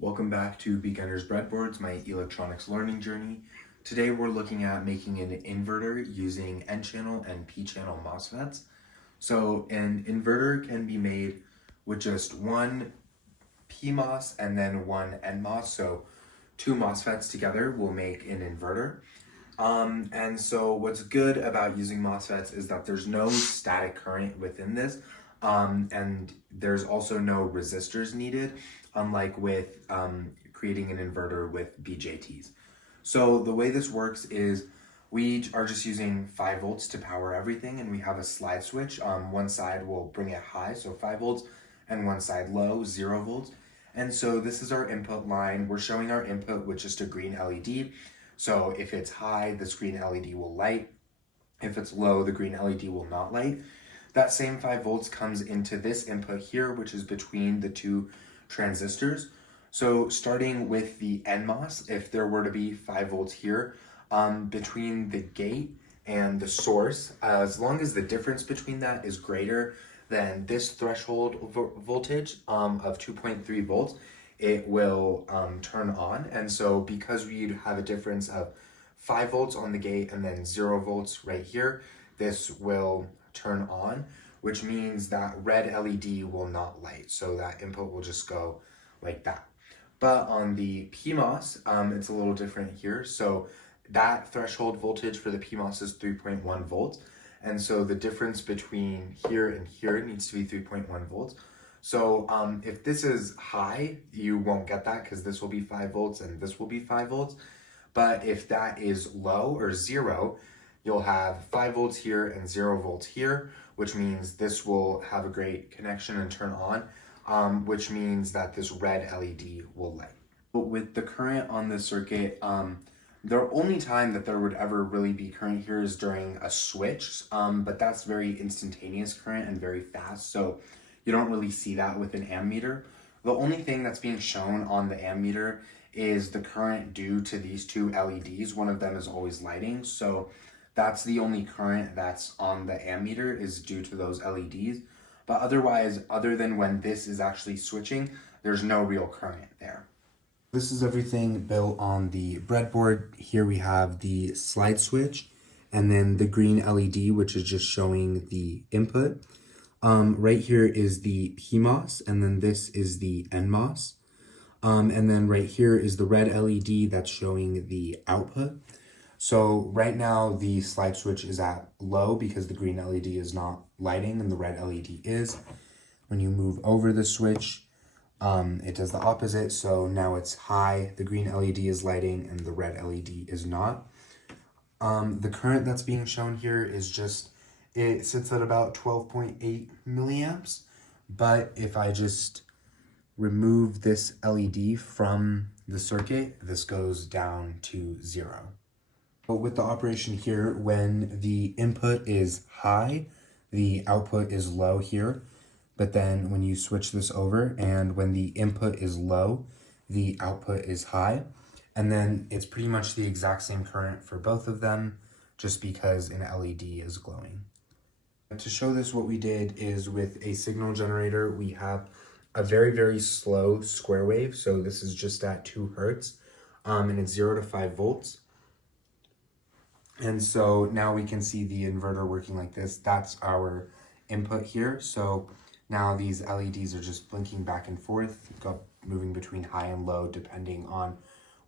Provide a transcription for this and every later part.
Welcome back to Beginner's Breadboards, my electronics learning journey. Today we're looking at making an inverter using N-channel and P-channel MOSFETs. So an inverter can be made with just one PMOS and then one NMOS. So two MOSFETs together will make an inverter. And so what's good about using MOSFETs is that there's no static current within this. And there's also no resistors needed, unlike with creating an inverter with BJTs. So the way this works is we are just using 5 volts to power everything, and we have a slide switch. One side will bring it high, so 5 volts, and one side low, 0 volts. And so this is our input line. We're showing our input with just a green LED. So if it's high, this green LED will light. If it's low, the green LED will not light. That same 5 volts comes into this input here, which is between the two transistors. So starting with the NMOS, if there were to be 5 volts here, between the gate and the source, as long as the difference between that is greater than this threshold voltage of 2.3 volts, it will turn on. And so because we have a difference of 5 volts on the gate and then 0 volts right here, this will turn on, which means that red LED will not light. So that input will just go like that. But on the PMOS, it's a little different here. So that threshold voltage for the PMOS is 3.1 volts. And so the difference between here and here needs to be 3.1 volts. So if this is high, you won't get that because this will be 5 volts and this will be 5 volts. But if that is low or 0, you'll have 5 volts here and 0 volts here, which means this will have a great connection and turn on, which means that this red LED will light. But with the current on the circuit, the only time that there would ever really be current here is during a switch, but that's very instantaneous current and very fast, so you don't really see that with an ammeter. The only thing that's being shown on the ammeter is the current due to these two LEDs. One of them is always lighting, so that's the only current that's on the ammeter is due to those LEDs. But otherwise, other than when this is actually switching, there's no real current there. This is everything built on the breadboard. Here we have the slide switch and then the green LED, which is just showing the input. Right here is the PMOS, and then this is the NMOS. And then right here is the red LED that's showing the output. So right now the slide switch is at low because the green LED is not lighting and the red LED is. When you move over the switch, it does the opposite. So now it's high, the green LED is lighting and the red LED is not. The current that's being shown here is just, it sits at about 12.8 milliamps. But if I just remove this LED from the circuit, this goes down to 0. But with the operation here, when the input is high, the output is low here. But then when you switch this over and when the input is low, the output is high. And then it's pretty much the exact same current for both of them, just because an LED is glowing. To show this, what we did is with a signal generator, we have a very, very slow square wave. So this is just at 2 hertz, and it's 0 to 5 volts. And so now we can see the inverter working like this. That's our input here. So now these LEDs are just blinking back and forth, moving between high and low depending on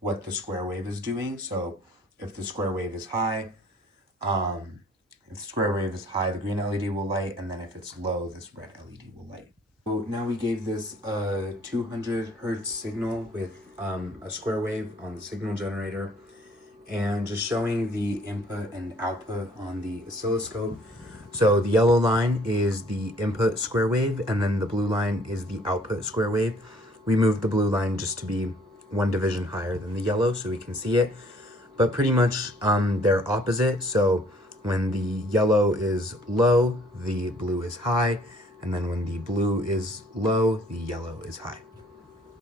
what the square wave is doing. So if the square wave is high, the green LED will light, and then if it's low, this red LED will light. So now we gave this a 200 hertz signal with a square wave on the signal generator, and just showing the input and output on the oscilloscope. So the yellow line is the input square wave, and then the blue line is the output square wave. We moved the blue line just to be 1 division higher than the yellow so we can see it. But pretty much they're opposite. So when the yellow is low, the blue is high. And then when the blue is low, the yellow is high.